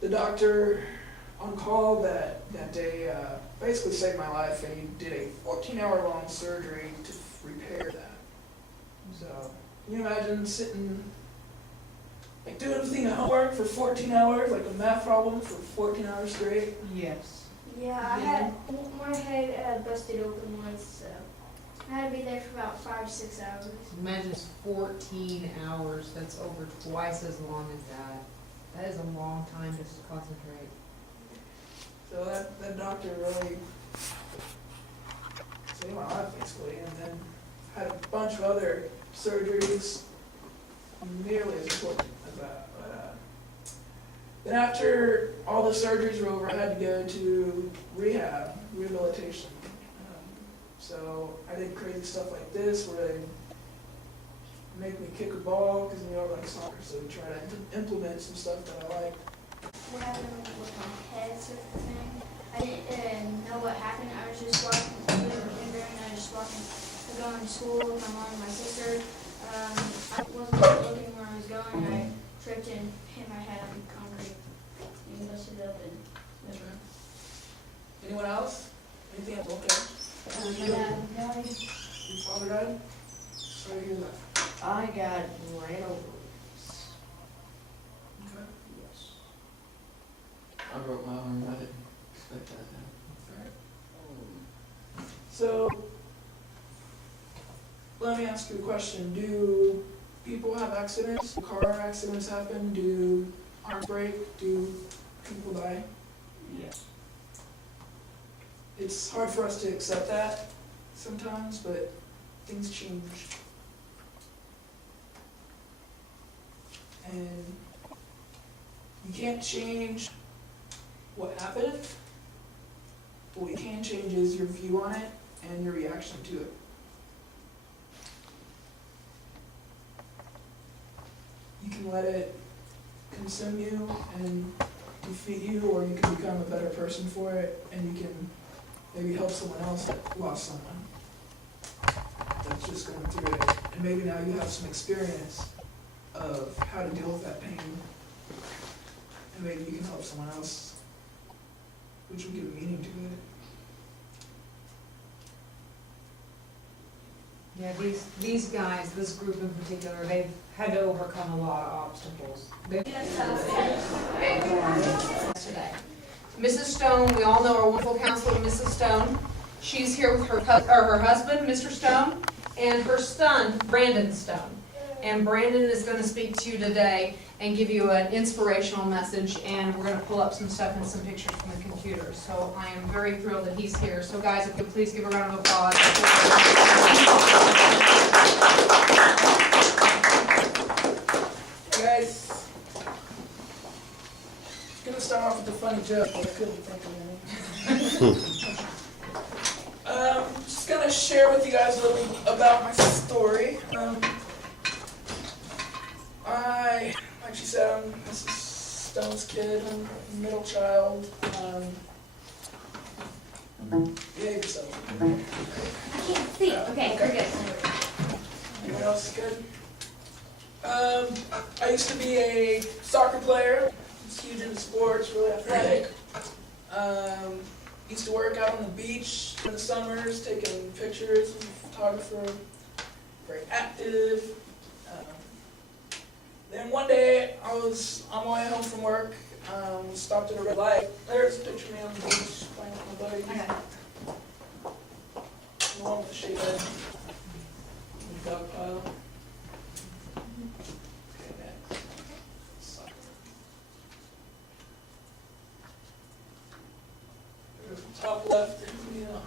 The doctor on call that day basically saved my life, and he did a 14-hour long surgery to repair that. So, can you imagine sitting, like doing everything at homework for 14 hours, like a math problem for 14 hours straight? Yes. Yeah, I had, my head busted open once, so I had to be there for about 5 to 6 hours. Imagine it's 14 hours, that's over twice as long as that. That is a long time just to concentrate. So that doctor really saved my life, basically, and then had a bunch of other surgeries nearly as important as that. But then after all the surgeries were over, I had to go to rehabilitation. So I did crazy stuff like this, where they make me kick a ball, because I like soccer, so we try to implement some stuff that I like. What happened with my head sort of thing? I didn't know what happened. I was just walking through the window, and I was just going to school with my mom and my sister. I wasn't looking where I was going, and I tripped and hit my head on concrete and busted it open. Anyone else? Anything else? Okay. Your father died? Sorry to hear that. I got ran over. Okay. Yes. I broke my arm, I didn't expect that now. Alright. So, let me ask you a question. Do people have accidents? Do car accidents happen? Do arms break? Do people die? Yes. It's hard for us to accept that sometimes, but things change. And you can't change what happened, but what you can change is your view on it and your reaction to it. You can let it consume you and defeat you, or you can become a better person for it, and you can maybe help someone else that lost someone that's just going through it. And maybe now you have some experience of how to deal with that pain, and maybe you can help someone else, which will give a meaning to it. Yeah, these guys, this group in particular, they've had to overcome a lot of obstacles. Today. Mrs. Stone, we all know our wonderful counselor, Mrs. Stone. She's here with her husband, Mr. Stone, and her son, Brandon Stone. And Brandon is going to speak to you today and give you an inspirational message, and we're going to pull up some stuff and some pictures from the computer. So I am very thrilled that he's here. So guys, if you please give a round of applause. Guys, I'm going to start off with a funny joke, but I couldn't think of any. Just going to share with you guys a little about my story. Like she said, I'm Mrs. Stone's kid. I'm a middle child. Behave yourself. I can't see. Okay, we're good. Anyone else good? I used to be a soccer player. I was huge into sports, really athletic. Used to work out on the beach in the summers, taking pictures. I'm a photographer, very active. Then one day, I was on my way home from work, stopped at a red light. There's a picture of me on the beach playing with my buddy. The one with the shaved head. The dog pile. Okay, next. Soccer. Top left,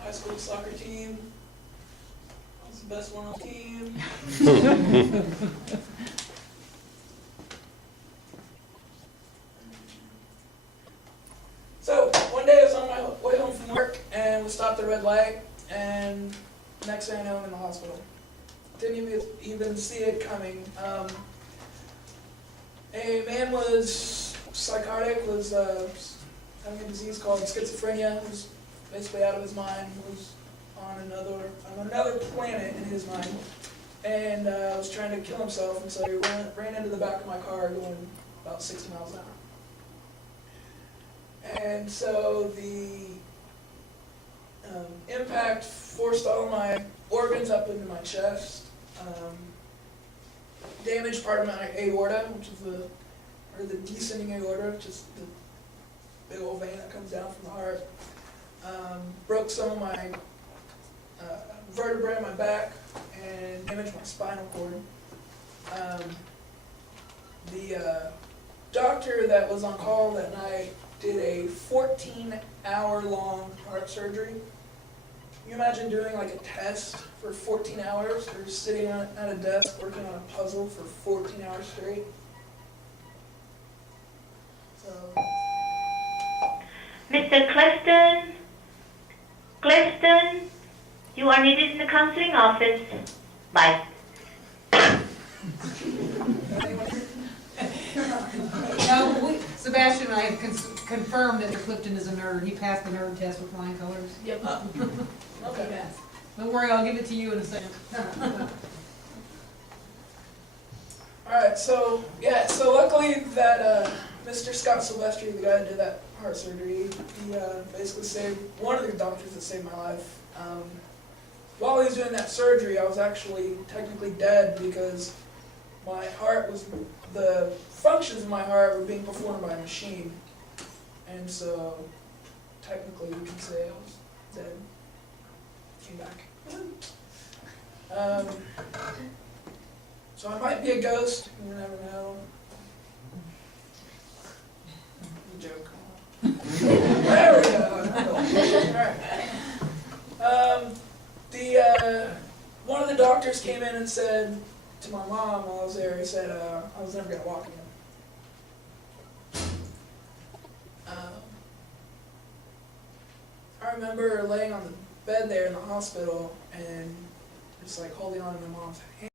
high school soccer team. I was the best one on the team. So, one day I was on my way home from work, and we stopped at a red light, and next thing I know, I'm in the hospital. Didn't even see it coming. A man was psychotic, was having a disease called schizophrenia, was basically out of his mind, was on another planet in his mind, and was trying to kill himself, and so he ran into the back of my car going about 60 miles an hour. And so the impact forced all my organs up into my chest, damaged part of my aorta, which is the descending aorta, which is the big old vein that comes down from the heart. Broke some of my vertebrae in my back and damaged my spinal cord. The doctor that was on call that night did a 14-hour-long heart surgery. Can you imagine doing like a test for 14 hours or sitting at a desk working on a puzzle for 14 hours straight? So, Mr. Clifton, you are needed in the counseling office. Bye. No, Sebastian and I have confirmed that Clifton is a nerd. He passed the nerd test with flying colors. Yep. Okay. Yes. Don't worry, I'll give it to you in a second. Alright, so luckily that Mr. Scott Silvestri, the guy that did that heart surgery, he basically saved one of the doctors that saved my life. While he was doing that surgery, I was actually technically dead because the functions of my heart were being performed by a machine. And so, technically you can say I was dead. Came back. So I might be a ghost, you never know. Joke. There we go. Alright. One of the doctors came in and said to my mom while I was there, he said, I was never going to walk again. I remember laying on the bed there in the hospital and just like holding on to my mom's hand.